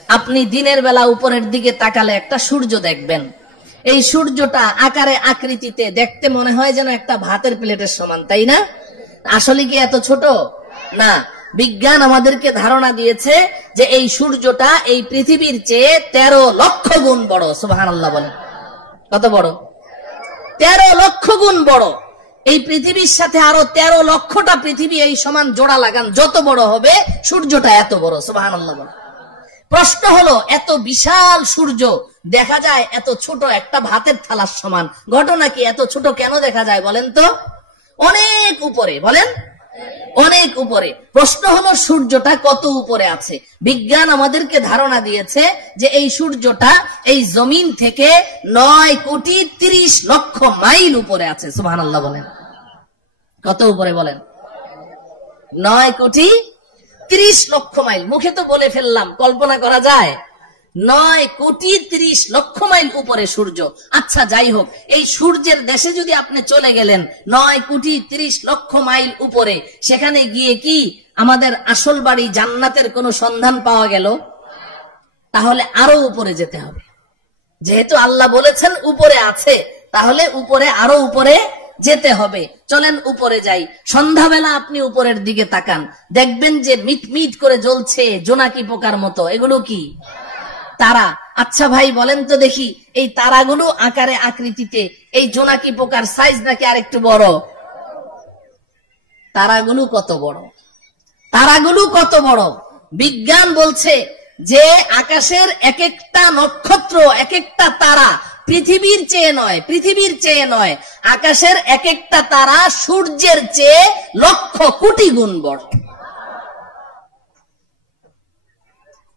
আপনি দিনের বেলা উপরের দিকে তাকালে একটা সূর্য দেখবেন। এই সূর্যটা আকারে আকৃতিতে দেখতে মনে হয় যেন একটা ভাতের প্লেটের সমান, তাই না? আসলে কি এত ছোট না? বিজ্ঞান আমাদেরকে ধারণা দিয়েছে যে এই সূর্যটা এই পৃথিবীর চেয়ে 13 লক্ষ গুণ বড়। সুবহানাল্লাহ বলেন। কত বড়? 13 লক্ষ গুণ বড়। এই পৃথিবীর সাথে আরো 13 লক্ষটা পৃথিবী এই সমান জোড়া লাগান, যত বড় হবে সূর্যটা এত বড়। সুবহানাল্লাহ বলেন। প্রশ্ন হলো, এত বিশাল সূর্য দেখা যায় এত ছোট একটা ভাতের থালার সমান, ঘটনা কি? এত ছোট কেন দেখা যায় বলেন তো? অনেক উপরে, বলেন অনেক উপরে। প্রশ্ন হলো সূর্যটা কত উপরে আছে? বিজ্ঞান আমাদেরকে ধারণা দিয়েছে যে এই সূর্যটা এই জমিন থেকে 9,30,00,000 মাইল উপরে আছে। সুবহানাল্লাহ বলেন। কত উপরে বলেন? 9,30,00,000 মাইল। মুখে তো বলে ফেললাম, কল্পনা করা যায়? 9,30,00,000 মাইল উপরে সূর্য। আচ্ছা যাই হোক, এই সূর্যের দেশে যদি আপনি চলে গেলেন 9,30,00,000 মাইল উপরে, সেখানে গিয়ে কি আমাদের আসল বাড়ি জান্নাতের কোনো সন্ধান পাওয়া গেল? তাহলে আরো উপরে যেতে হবে। যেহেতু আল্লাহ বলেছেন উপরে আছে, তাহলে উপরে আরো উপরে যেতে হবে। চলেন উপরে যাই। সন্ধ্যাবেলা আপনি উপরের দিকে তাকান, দেখবেন যে মিটমিট করে জ্বলছে জোনাকি পোকার মতো। এগুলো কি? তারা। আচ্ছা ভাই বলেন তো দেখি, এই তারাগুলো আকারে আকৃতিতে এই জোনাকি পোকার সাইজ নাকি আরেকটু বড়? তারাগুলো কত বড়? তারাগুলো কত বড়? বিজ্ঞান বলছে যে আকাশের এক একটা নক্ষত্র, এক একটা তারা পৃথিবীর চেয়ে নয়, পৃথিবীর চেয়ে নয়, আকাশের এক একটা তারা সূর্যের চেয়ে লক্ষ কোটি গুণ বড়।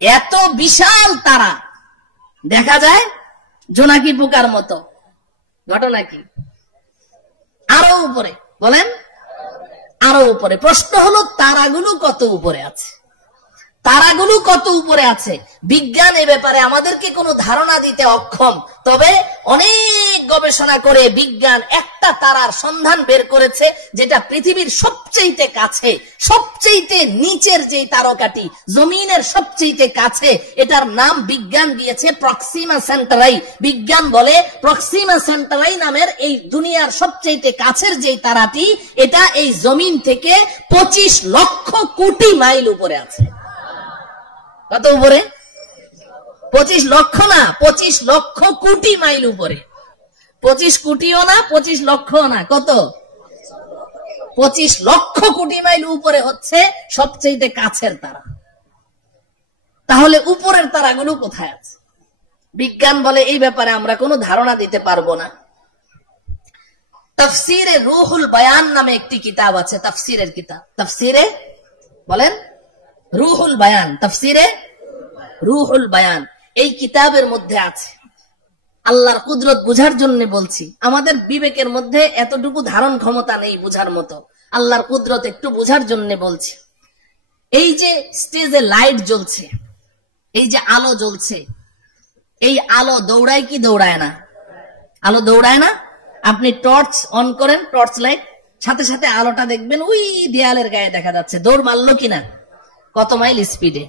এত বিশাল তারা দেখা যায় জোনাকি পোকার মতো। ঘটনা কি? আরো উপরে, বলেন আরো উপরে। প্রশ্ন হলো তারাগুলো কত উপরে আছে? তারাগুলো কত উপরে আছে? বিজ্ঞান এ ব্যাপারে আমাদেরকে কোনো ধারণা দিতে অক্ষম। তবে অনেক গবেষণা করে বিজ্ঞান একটা তারার সন্ধান বের করেছে, যেটা পৃথিবীর সবচেয়ে কাছে, সবচেয়ে নিচের যে তারকাটি, জমিনের সবচেয়ে কাছে, এটার নাম বিজ্ঞান দিয়েছে প্রক্সিমা সেন্টারাই। বিজ্ঞান বলে প্রক্সিমা সেন্টারাই নামের এই দুনিয়ার সবচেয়ে কাছের যে তারাটি, এটা এই জমিন থেকে 25 লক্ষ কোটি মাইল উপরে আছে। কত উপরে? 25 লক্ষ না, 25 লক্ষ কোটি মাইল উপরে। 25 কোটিও না, 25 লক্ষও না। কত? 25 লক্ষ কোটি মাইল উপরে হচ্ছে সবচেয়ে কাছের তারা। তাহলে উপরের তারাগুলো কোথায় আছে? বিজ্ঞান বলে এই ব্যাপারে আমরা কোনো ধারণা দিতে পারবো না। তাফসিরে রুহুল বায়ান নামে একটি কিতাব আছে, তাফসিরের কিতাব। তাফসিরে বলেন রুহুল বায়ান, তাফসিরে রুহুল বায়ান। এই কিতাবের মধ্যে আছে, আল্লাহর কুদরত বুঝার জন্য বলছি, আমাদের বিবেকের মধ্যে এতটুকু ধারণ ক্ষমতা নেই বুঝার মতো, আল্লাহর কুদরত একটু বুঝার জন্য বলছি। এই যে স্টেজে লাইট জ্বলছে, এই যে আলো জ্বলছে, এই আলো দৌড়ায় কি দৌড়ায় না? আলো দৌড়ায় না? আপনি টর্চ অন করেন, টর্চ লাইট, সাথে সাথে আলোটা দেখবেন ওই দেয়ালের গায়ে দেখা যাচ্ছে। দৌড় মারলো কিনা? কত মাইল স্পিডে?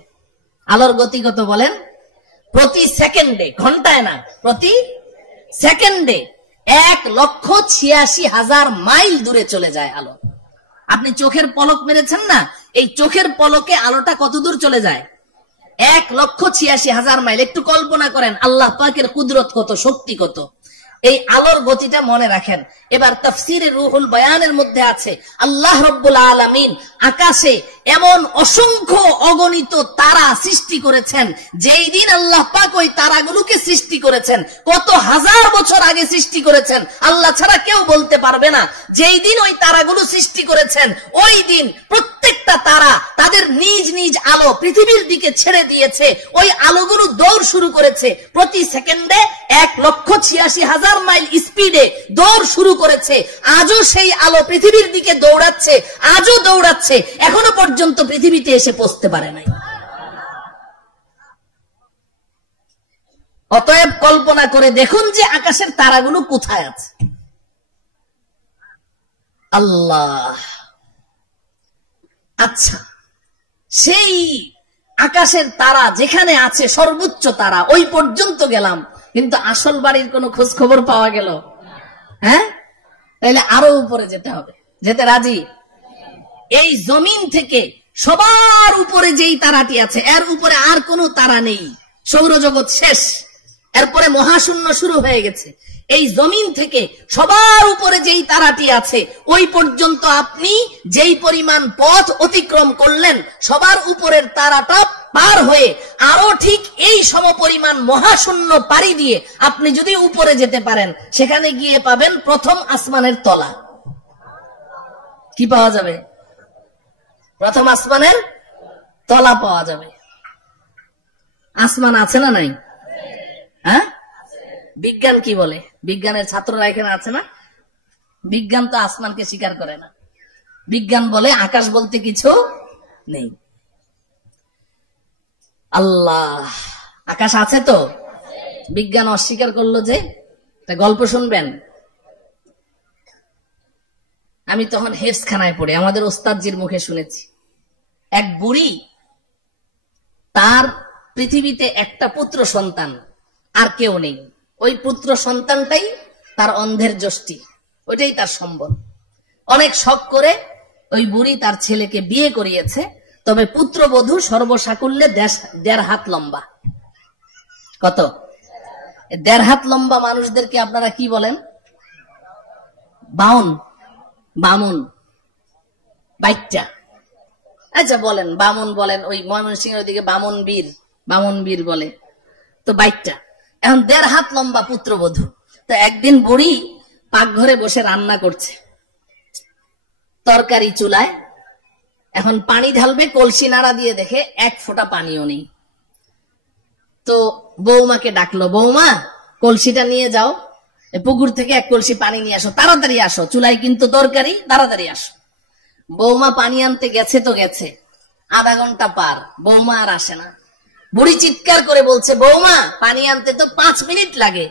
আলোর গতি কত বলেন? প্রতি সেকেন্ডে, ঘন্টায় না, প্রতি সেকেন্ডে 1,86,000 মাইল দূরে চলে যায় আলো। আপনি চোখের পলক মেরেছেন না, এই চোখের পলকে আলোটা কত দূর চলে যায়? 1,86,000 মাইল। একটু কল্পনা করেন আল্লাহ পাকের কুদরত কত, শক্তি কত। এই আলোর গতিটা মনে রাখেন। এবার তাফসিরে রুহুল বায়ানের মধ্যে আছে, আল্লাহ রাব্বুল আলামিন আকাশে এমন অসংখ্য অগণিত তারা সৃষ্টি করেছেন। যেই দিন আল্লাহ পাক ওই তারাগুলোকে সৃষ্টি করেছেন, কত হাজার বছর আগে সৃষ্টি করেছেন, আল্লাহ ছাড়া কেউ বলতে পারবে না। যেই দিন ওই তারাগুলো সৃষ্টি করেছেন, ওই দিন প্রত্যেকটা তারা তাদের নিজ নিজ আলো পৃথিবীর দিকে ছেড়ে দিয়েছে। ওই আলোগুলো দৌড় শুরু করেছে প্রতি সেকেন্ডে 1,86,000 মাইল স্পিডে দৌড় শুরু করেছে। আজও সেই আলো পৃথিবীর দিকে দৌড়াচ্ছে, আজও দৌড়াচ্ছে, এখনো পর্যন্ত পৃথিবীতে এসে পৌঁছতে পারে নাই। অতএব কল্পনা করে দেখুন যে আকাশের তারাগুলো কোথায় আছে। আল্লাহ। আচ্ছা, সেই আকাশের তারা যেখানে আছে সর্বোচ্চ তারা ওই পর্যন্ত গেলাম, কিন্তু আসল বাড়ির কোনো খোঁজ খবর পাওয়া গেল? হ্যাঁ, তাহলে আরো উপরে যেতে হবে। যেতে রাজি? এই জমিন থেকে সবার উপরে যেই তারাটি আছে এর উপরে আর কোনো তারা নেই, সৌরজগৎ শেষ, এরপরে মহাশূন্য শুরু হয়ে গেছে। এই জমিন থেকে সবার উপরে যেই তারাটি আছে ওই পর্যন্ত আপনি যেই পরিমাণ পথ অতিক্রম করলেন, সবার উপরের তারাটা পার হয়ে আরো ঠিক এই সমপরিমাণ মহাশূন্য পাড়ি দিয়ে আপনি যদি উপরে যেতে পারেন, সেখানে গিয়ে পাবেন প্রথম আসমানের তলা। কি পাওয়া যাবে? প্রথম আসমানের তলা পাওয়া যাবে। আসমান আছে না নাই? হ্যাঁ, বিজ্ঞান কি বলে? বিজ্ঞানের ছাত্ররা এখানে আছে না? বিজ্ঞান তো আসমানকে স্বীকার করে না। বিজ্ঞান বলে আকাশ বলতে কিছু নেই। আল্লাহ, আকাশ আছে তো? বিজ্ঞান অস্বীকার করলো যে। গল্প শুনবেন। আমি তখন হেফজখানায় পড়ে আমাদের ওস্তাদজির মুখে শুনেছি, এক বুড়ি, তার পৃথিবীতে একটা পুত্র সন্তান, আর কেউ নেই। ওই পুত্র সন্তানটাই তার অন্ধের যষ্টি, ওইটাই তার সম্বল। অনেক শখ করে ওই বুড়ি তার ছেলেকে বিয়ে করিয়েছে, তবে পুত্রবধূ সর্বসাকুল্যে 1.5 হাত লম্বা। কত? 1.5 হাত লম্বা মানুষদেরকে আপনারা কি বলেন? বামুন, বাইচ্চা। আচ্ছা বলেন, বামুন বলেন। ওই ময়মনসিংহের দিকে বামুন বীর বলে তো, বাইচ্চা। এখন 1.5 হাত লম্বা পুত্রবধূ। তো একদিন বুড়ি পাকঘরে বসে রান্না করছে, তরকারি চুলায়। এখন পানি ঢালবে, কলসি নাড়া দিয়ে দেখে 1 ফোঁটা পানিও নেই। তো বৌমাকে ডাকলো, বৌমা কলসিটা নিয়ে যাও, পুকুর থেকে 1 কলসি পানি নিয়ে আসো, তাড়াতাড়ি আসো, চুলায় কিন্তু তরকারি, তাড়াতাড়ি আসো। বৌমা পানি আনতে গেছে তো গেছে, আধা ঘন্টা পার, বৌমা আর আসে না। বুড়ি চিৎকার করে বলছে, বৌমা পানি আনতে তো 5 মিনিট লাগে,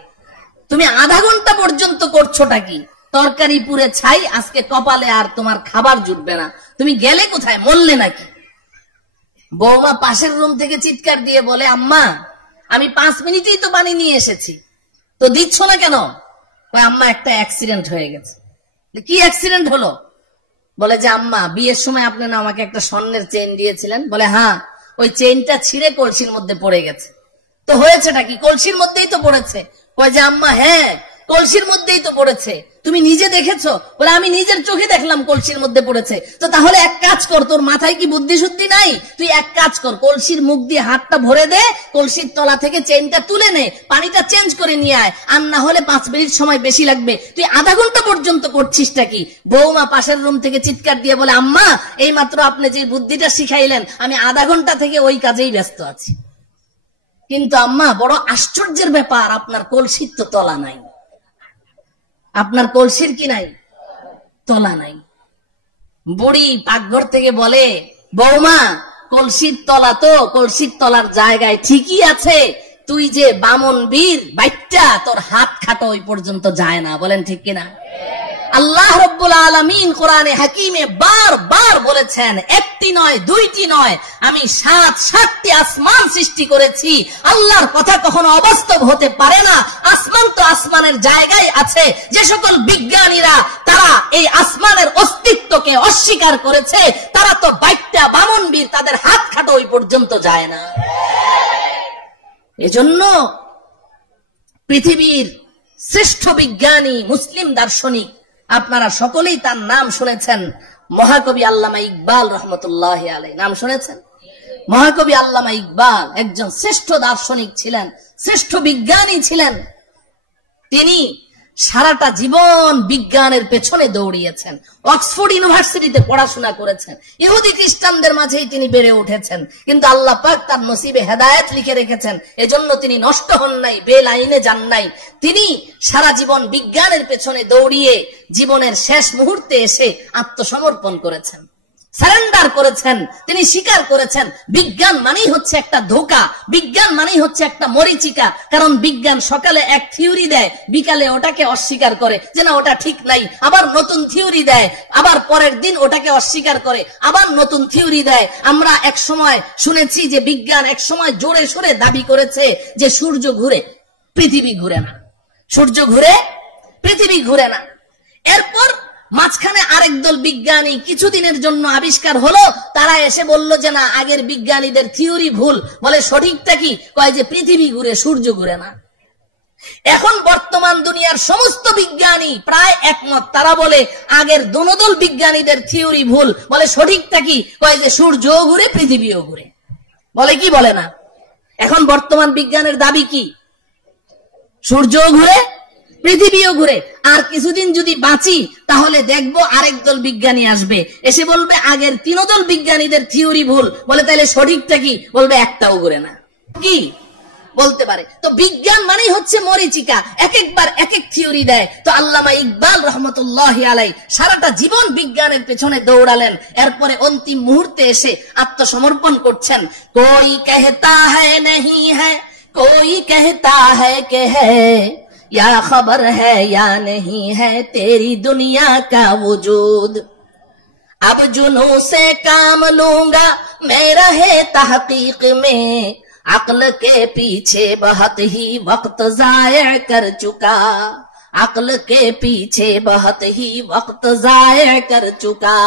তুমি আধা ঘন্টা পর্যন্ত করছোটা কি? তরকারি পুরে ছাই, আজকে কপালে আর তোমার খাবার জুটবে না, তুমি গেলে কোথায়, মরলে নাকি? বৌমা পাশের রুম থেকে চিৎকার দিয়ে বলে, আম্মা আমি 5 মিনিটেই তো পানি নিয়ে এসেছি, তো দিচ্ছ না কেন? আম্মা একটা অ্যাক্সিডেন্ট হয়ে গেছে। কি অ্যাক্সিডেন্ট হলো? বলে যে আম্মা বিয়ের সময় আপনি না আমাকে একটা স্বর্ণের চেইন দিয়েছিলেন। বলে হ্যাঁ, ওই চেইনটা ছিঁড়ে কলসির মধ্যে পড়ে গেছে। তো হয়েছেটা কি? কলসির মধ্যেই তো পড়েছে। কয় যে আম্মা হ্যাঁ কলসির মধ্যেই তো পড়েছে, তুমি নিজে দেখেছো? বলে আমি নিজের চোখে দেখলাম কলসির মধ্যে পড়েছে। তো তাহলে এক কাজ কর, তোর মাথায় কি বুদ্ধি শুদ্ধি নাই? তুই এক কাজ কর, কলসির মুখ দিয়ে হাতটা ভরে দে, কলসির তলা থেকে চেইনটা তুলে নে, পানিটা চেঞ্জ করে নিয়ে আয়, আর না হলে 5 মিনিট সময় বেশি লাগবে, তুই আধা ঘন্টা পর্যন্ত করছিসটা কি? বৌমা পাশের রুম থেকে চিৎকার দিয়ে বলে, আম্মা এই মাত্র আপনি যে বুদ্ধিটা শিখাইলেন, আমি আধা ঘন্টা থেকে ওই কাজেই ব্যস্ত আছি। কিন্তু আম্মা বড় আশ্চর্যের ব্যাপার, আপনার কলসির তো তলা নাই। আপনার কলসির কি নাই? তলা নাই। বুড়ি পাকঘর থেকে বলে, বৌমা কলসির তলা তো কলসির তলার জায়গায় ঠিকই আছে, তুই যে বামন বীর বাইচ্চা, তোর হাত খাটো ওই পর্যন্ত যায় না। বলেন ঠিক কিনা? আল্লাহ রব্বুল আলামিন কোরআনে হাকিমে বারবার বলেছেন, একটি নয় দুইটি নয়, আমি 7টি আসমান সৃষ্টি করেছি। আল্লাহর কথা কখনো অবাস্তব হতে পারে না। আসমান তো আসমানের জায়গায় আছে। যে সকল বিজ্ঞানীরা তারা এই আসমানের অস্তিত্বকে অস্বীকার করেছে, তারা তো বাইটটা বামন বীর, তাদের হাত খাটো ওই পর্যন্ত যায় না। এজন্য পৃথিবীর শ্রেষ্ঠ বিজ্ঞানী মুসলিম দার্শনিক, আপনারা সকলেই তার নাম শুনেছেন, মহাকবি আল্লামা ইকবাল রহমতুল্লাহ আলাইহি। নাম শুনেছেন? মহাকবি আল্লামা ইকবাল একজন শ্রেষ্ঠ দার্শনিক ছিলেন, শ্রেষ্ঠ বিজ্ঞানী ছিলেন। তিনি সারাটা জীবন বিজ্ঞানের পেছনে দৌড়িয়েছেন, অক্সফোর্ড ইউনিভার্সিটিতে পড়াশোনা করেছেন, ইহুদি খ্রিস্টানদের মাঝেই তিনি বেড়ে উঠেছেন, কিন্তু আল্লাহ পাক তার নসিবে হেদায়েত লিখে রেখেছেন, এজন্য তিনি নষ্ট হন নাই, বেলাইনে যান নাই। তিনি সারা জীবন বিজ্ঞানের পেছনে দৌড়িয়ে জীবনের শেষ মুহূর্তে এসে আত্মসমর্পণ করেছেন। সারেন্ডার করেছেন, তিনি স্বীকার করেছেন বিজ্ঞান মানেই হচ্ছে একটা ধোঁকা, বিজ্ঞান মানেই হচ্ছে একটা মরিচিকা। কারণ বিজ্ঞান সকালে এক থিওরি দেয়, বিকালে ওটাকে অস্বীকার করে যে না ওটা ঠিক নাই, আবার নতুন থিওরি দেয়, আবার পরের দিন ওটাকে অস্বীকার করে, আবার নতুন থিওরি দেয়। আমরা এক সময় শুনেছি যে বিজ্ঞান এক সময় জোরে সোরে দাবি করেছে যে সূর্য ঘুরে, পৃথিবী ঘুরে না, সূর্য ঘুরে, পৃথিবী ঘুরে না। এরপর মাঝখানে আরেক দল বিজ্ঞানী কিছুদিনের জন্য আবিষ্কার হলো, তারা এসে বলল যে না আগের বিজ্ঞানীদের থিওরি ভুল। বলে সঠিকটা কি? কয় যে পৃথিবী ঘুরে, সূর্য ঘুরে না। এখন বর্তমান দুনিয়ার সমস্ত বিজ্ঞানী প্রায় একমত, তারা বলে আগের দোনোদল বিজ্ঞানীদের থিওরি ভুল। বলে সঠিকটা কি? কয় যে সূর্যও ঘুরে, পৃথিবীও ঘুরে। বলে কি বলে না? এখন বর্তমান বিজ্ঞানের দাবি কি? সূর্যও ঘুরে, পৃথিবীও ঘুরে। আর কিছুদিন যদি বাঁচি তাহলে দেখবো আরেক দল বিজ্ঞানী আসবে, এসে বলবে আগের তিনদল বিজ্ঞানীদের থিওরি ভুল। বলে তাহলে সঠিকটা কি? বলবে একটাও ঘুরে না। কি বলতে পারে? তো বিজ্ঞান মানেই হচ্ছে মরিচিকা, এক একবার এক এক থিওরি দেয়। তো আল্লামা ইকবাল রহমতুল্লাহি আলাইহি সারাটা জীবন বিজ্ঞানের পেছনে দৌড়ালেন, এরপরে অন্তিম মুহূর্তে এসে আত্মসমর্পণ করছেন। কোই कहता है नहीं है, कोई कहता है कि है, या खबर है या नहीं है तेरी दुनिया का वजूद। अब जुनू से काम लूंगा मैं रहे तहकीक में, अक्ल के पीछे बहुत ही वक्त जाया कर चुका, अक्ल के पीछे बहुत ही वक्त जाया कर चुका।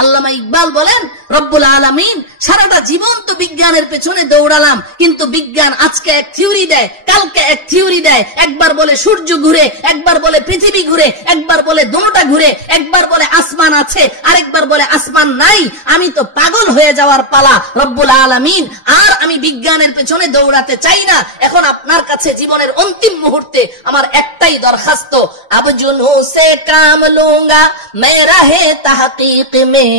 আল্লামা ইকবাল বলেন রব্বুল আলামিন সারাটা জীবন তো বিজ্ঞানের পেছনে দৌড়ালাম, কিন্তু বিজ্ঞান আজকে এক থিওরি দেয়, কালকে এক থিওরি দেয়। একবার বলে সূর্য ঘুরে, একবার বলে পৃথিবী ঘুরে, একবার বলে দুটোটা ঘুরে, একবার বলে আসমান আছে, আরেকবার বলে আসমান নাই। আমি তো পাগল হয়ে যাওয়ার পালা রব্বুল আলামিন, আর আমি বিজ্ঞানের পেছনে দৌড়াতে চাই না। এখন আপনার কাছে জীবনের অন্তিম মুহূর্তে আমার একটাই দরখাস্ত, अब जुनू से काम लूंगा मैं रहे तहकीक में,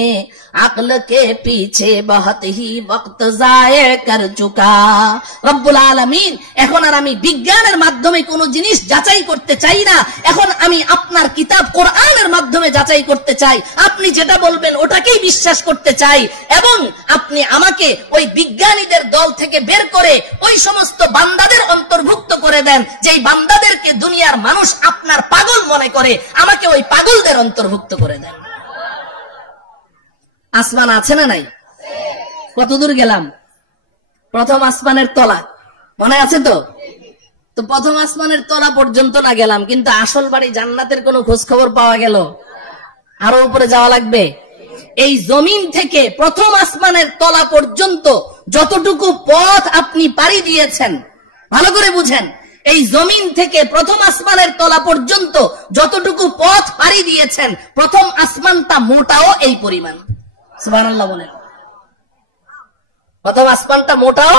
अक्ल के पीछे बहुत ही वक्त जाया कर चुका। রব্বুল আলামিন এখন আর আমি বিজ্ঞানের মাধ্যমে কোনো জিনিস যাচাই করতে চাই না, এখন আমি আপনার কিতাব কোরআনের মাধ্যমে যাচাই করতে চাই। আপনি যেটা বলবেন ওটাকেই বিশ্বাস করতে চাই, এবং আপনি আমাকে ওই বিজ্ঞানীদের দল থেকে বের করে ওই সমস্ত বান্দাদের অন্তর্ভুক্ত করে দেন যেই বান্দাদেরকে দুনিয়ার মানুষ আপনার পাগল মনে করে, আমাকে ওই পাগলদের অন্তর্ভুক্ত করে দেন। আসমান আছে না নাই? কতদূর গেলাম? প্রথম আসমানের তলা মনে আছে তো? তো প্রথম আসমানের তলা পর্যন্ত না গেলাম, কিন্তু আসল বাড়ি জান্নাতের কোনো খোঁজ খবর পাওয়া গেল? আরো উপরে যাওয়া লাগবে। এই জমিন থেকে প্রথম আসমানের তলা পর্যন্ত যতটুকু পথ আপনি পাড়ি দিয়েছেন, ভালো করে বুঝেন, এই জমিন থেকে প্রথম আসমানের তলা পর্যন্ত যতটুকু পথ পাড়ি দিয়েছেন, প্রথম আসমানটা মোটাও এই পরিমাণ। সুবহানাল্লাহ বলেন। প্রথম আসমানটা মোটাও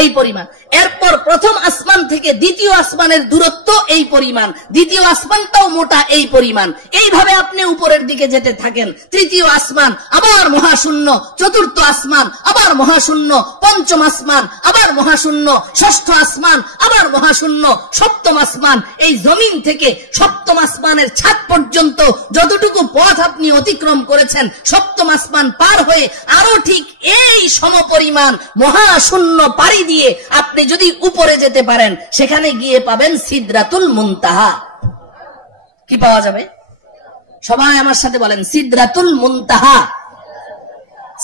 এই পরিমাণ। এরপর প্রথম আসমান থেকে দ্বিতীয় আসমানের দূরত্ব এই পরিমাণ, দ্বিতীয় আসমানটাও মোটা এই পরিমাণ। এইভাবে আপনি উপরের দিকে যেতে থাকেন। তৃতীয় আসমান, আবার মহাশূন্য, চতুর্থ আসমান, আবার মহাশূন্য, পঞ্চম আসমান, আবার মহাশূন্য, ষষ্ঠ আসমান, আবার মহাশূন্য, সপ্তম আসমান। এই জমিন থেকে সপ্তম আসমানের ছাদ পর্যন্ত যতটুকু পথ আপনি অতিক্রম করেছেন, সপ্তম আসমান পার হয়ে আরো ঠিক এই সমপরিমাণ মহাশূন্য পাড়ি দিয়ে আপনি যদি উপরে যেতে পারেন, সেখানে গিয়ে পাবেন সিদরাতুল মুনতাহা। কি পাওয়া যাবে? সবাই আমার সাথে বলেন সিদরাতুল মুনতাহা।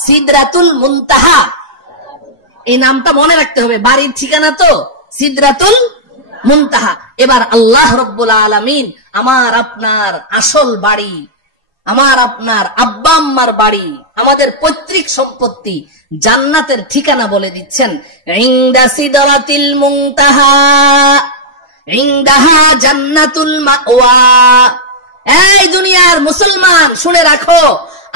সিদরাতুল মুনতাহা এই নামটা মনে রাখতে হবে, বাড়ির ঠিকানা তো সিদরাতুল মুনতাহা। এবার আল্লাহ রাব্বুল আলামিন আমার আপনার আসল বাড়ি, আমার আপনার আব্বা আম্মার বাড়ি, আমাদের পৈতৃক সম্পত্তি, জান্নাতের ঠিকানা বলে দিচ্ছেন। ইনদা সিদরাতিল মুনতাহা ইনদাহা জান্নাতুল মাওয়া। এই দুনিয়ার মুসলমান শুনে রাখো,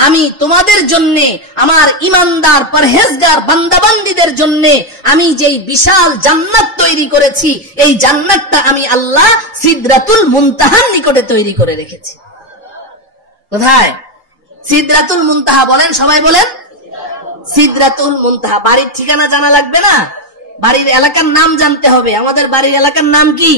আমি তোমাদের জন্য, আমার ইমানদার পরহেজগার বান্দাবান্দীদের জন্য আমি যেই বিশাল জান্নাত তৈরি করেছি, এই জান্নাতটা আমি আল্লাহ সিদরাতুল মুনতাহার নিকটে তৈরি করে রেখেছি। কোথায়? সিদরাতুল মুনতাহা। বলেন, সবাই বলেন সিদরাতুল মুনতাহা। বাড়ির ঠিকানা জানা লাগবে না, বাড়ির এলাকার নাম জানতে হবে। আমাদের বাড়ির এলাকার নাম কি?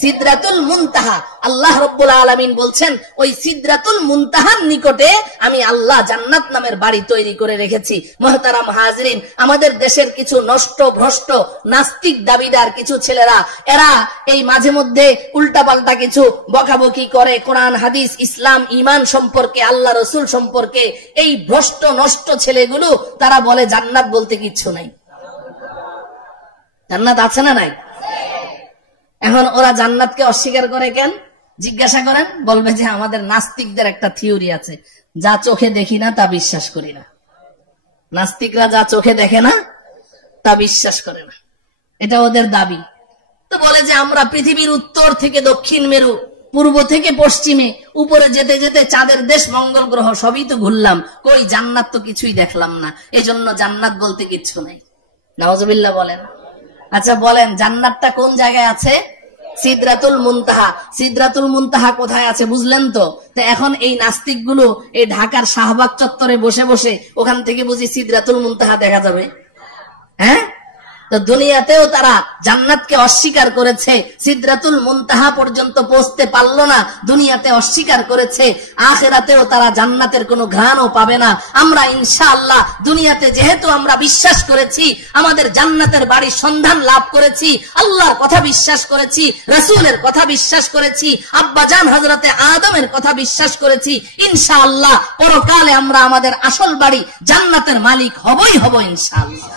সিদরাতুল মুনতাহা। আল্লাহ রাব্বুল আলামিন বলছেন ওই সিদরাতুল মুনতাহার নিকটে আমি আল্লাহ জান্নাত নামের বাড়ি তৈরি করে রেখেছি। মুহতারাম হাজরিন, আমাদের দেশের কিছু নষ্ট ভ্রষ্ট নাস্তিক দাবিদার কিছু ছেলেরা, এরা এই মাঝে মধ্যে উল্টাপাল্টা কিছু বকাবকি করে কোরআন হাদিস ইসলাম ঈমান সম্পর্কে, আল্লাহ রাসূল সম্পর্কে। এই ভ্রষ্ট নষ্ট ছেলেগুলো তারা বলে জান্নাত বলতে কিচ্ছু নাই। জান্নাত আছে না নাই? এখন ওরা জান্নাতকে অস্বীকার করে কেন জিজ্ঞাসা করেন, বলবে যে আমাদের নাস্তিকদের একটা থিওরি আছে, যা চোখে দেখি না তা বিশ্বাস করি না। নাস্তিকরা যা চোখে দেখে না তা বিশ্বাস করে না, এটা ওদের দাবি। তো বলে যে আমরা পৃথিবীর উত্তর থেকে দক্ষিণ মেরু, পূর্ব থেকে পশ্চিমে, উপরে যেতে যেতে চাঁদের দেশ মঙ্গল গ্রহ সবই তো ঘুরলাম, কই জান্নাত তো কিছুই দেখলাম না, এজন্য জান্নাত বলতে কিচ্ছু নাই। নাউজুবিল্লাহ বলেন। আচ্ছা বলেন, জান্নাতটা কোন জায়গায় আছে? সিদরাতুল মুনতাহা। সিদরাতুল মুনতাহা কোথায় আছে বুঝলেন তো? তো এখন এই নাস্তিক গুলো এই ঢাকার শাহবাগ চত্বরে বসে বসে ওখান থেকে বুঝি সিদরাতুল মুনতাহা দেখা যাবে? হ্যাঁ, তো দুনিয়াতেও তারা জান্নাতকে অস্বীকার করেছে, সিদরাতুল মুনতাহা পর্যন্ত পৌঁছতে পারলো না, দুনিয়াতে অস্বীকার করেছে। আখিরাতেও তারা জান্নাতের কোনো ঘ্রাণও পাবে না। আমরা ইনশাআল্লাহ দুনিয়াতে যেহেতু আমরা বিশ্বাস করেছি, আমাদের জান্নাতের বাড়ির সন্ধান লাভ করেছি, আল্লাহর কথা বিশ্বাস করেছি, রাসূলের কথা বিশ্বাস করেছি, আব্বাজান হযরতে আদমের কথা বিশ্বাস করেছি, ইনশাআল্লাহ পরকালে আমরা আমাদের আসল বাড়ি জান্নাতের মালিক হবই হব ইনশাআল্লাহ।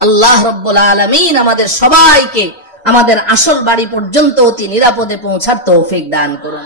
আল্লাহ রাব্বুল আলামিন আমাদের সবাইকে আমাদের আসল বাড়ি পর্যন্ত অতি নিরাপদে পৌঁছার তৌফিক দান করুন।